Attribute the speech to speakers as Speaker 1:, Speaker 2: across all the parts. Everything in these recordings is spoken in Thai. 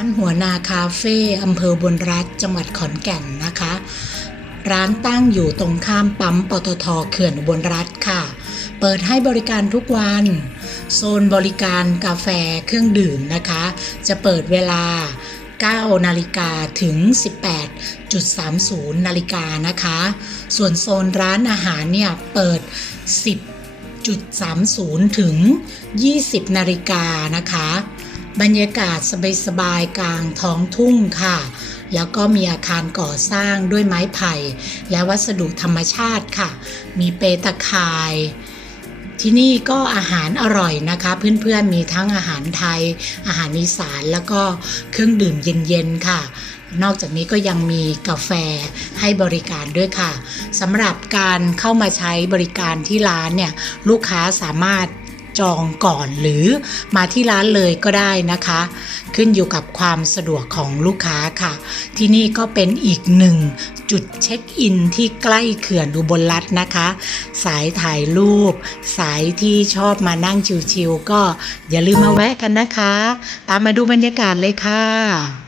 Speaker 1: ร้านหัวนาคาเฟ่อำเภอบนรัฐจังหวัดขอนแก่นนะคะ ร้านตั้งอยู่ตรงข้ามปั๊มปตทเขื่อนบลรัฐค่ะ เปิดให้บริการทุกวัน โซนบริการกาแฟเครื่องดื่มนะคะ จะเปิดเวลา9นาฬิกาถึง 18.30 นาฬิกานะคะ ส่วนโซนร้านอาหารเนี่ย เปิด 10.30 ถึง 20 นาฬิกานะคะ บรรยากาศสบายๆกลางท้องทุ่งค่ะ แล้วก็มีอาคารก่อสร้างด้วยไม้ไผ่ และวัสดุธรรมชาติค่ะ มีเปตะข่าย ที่นี่ก็อาหารอร่อยนะคะ เพื่อนๆมีทั้งอาหารไทย อาหารอีสานแล้วก็เครื่องดื่มเย็นๆค่ะนอกจากนี้ก็ยังมีกาแฟให้บริการด้วยค่ะสำหรับการเข้ามาใช้บริการที่ร้านเนี่ยลูกค้าสามารถ จองก่อนหรือมาที่ร้านเลยก็ได้นะคะ ขึ้นอยู่กับความสะดวกของลูกค้าค่ะ ที่นี่ก็เป็นอีกหนึ่งจุดเช็คอินที่ใกล้เขื่อนอุบลรัตน์นะคะ สายถ่ายรูป สายที่ชอบมานั่งชิวๆก็อย่าลืมมาแวะกันนะคะ ตามมาดูบรรยากาศเลยค่ะ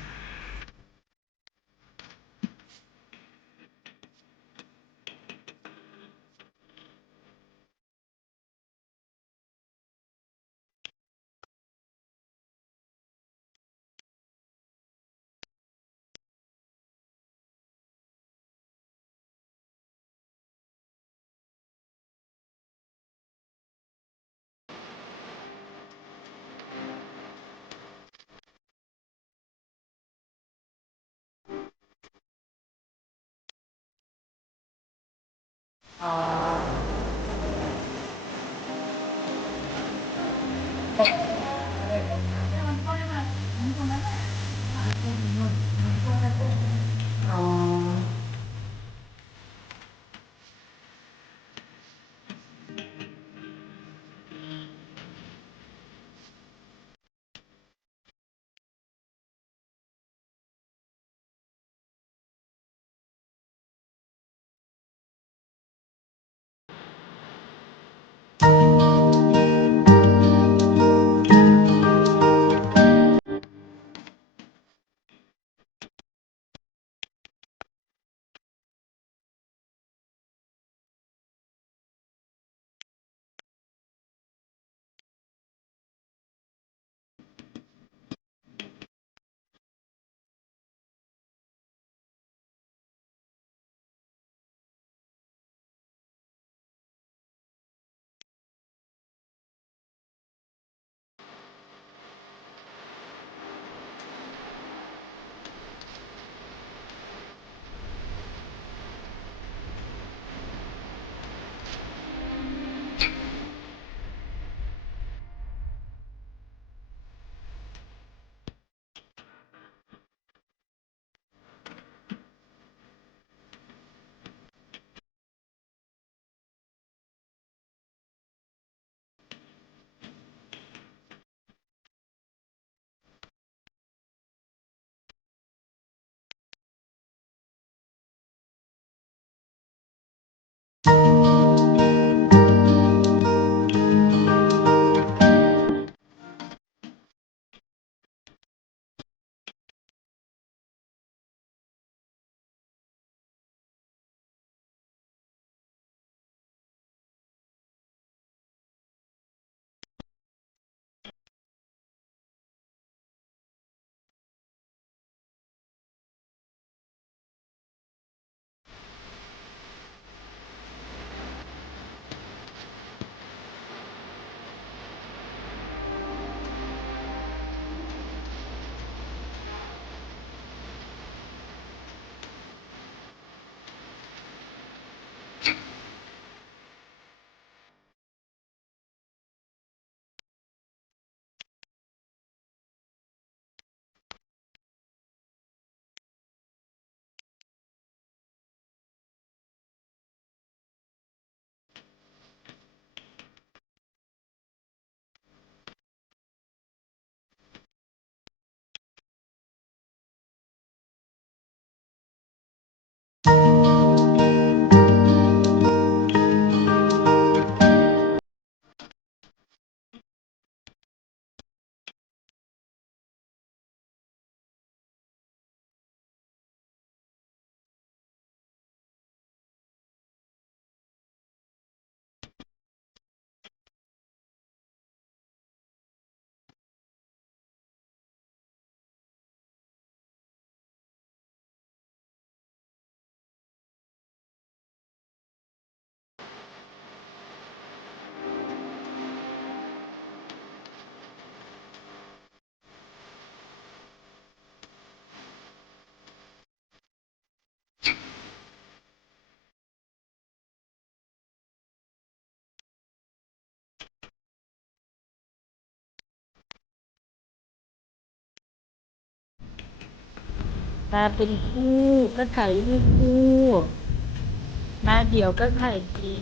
Speaker 2: มาเป็นคู่ก็ถ่ายรูปคู่มาเดี่ยวก็ถ่ายที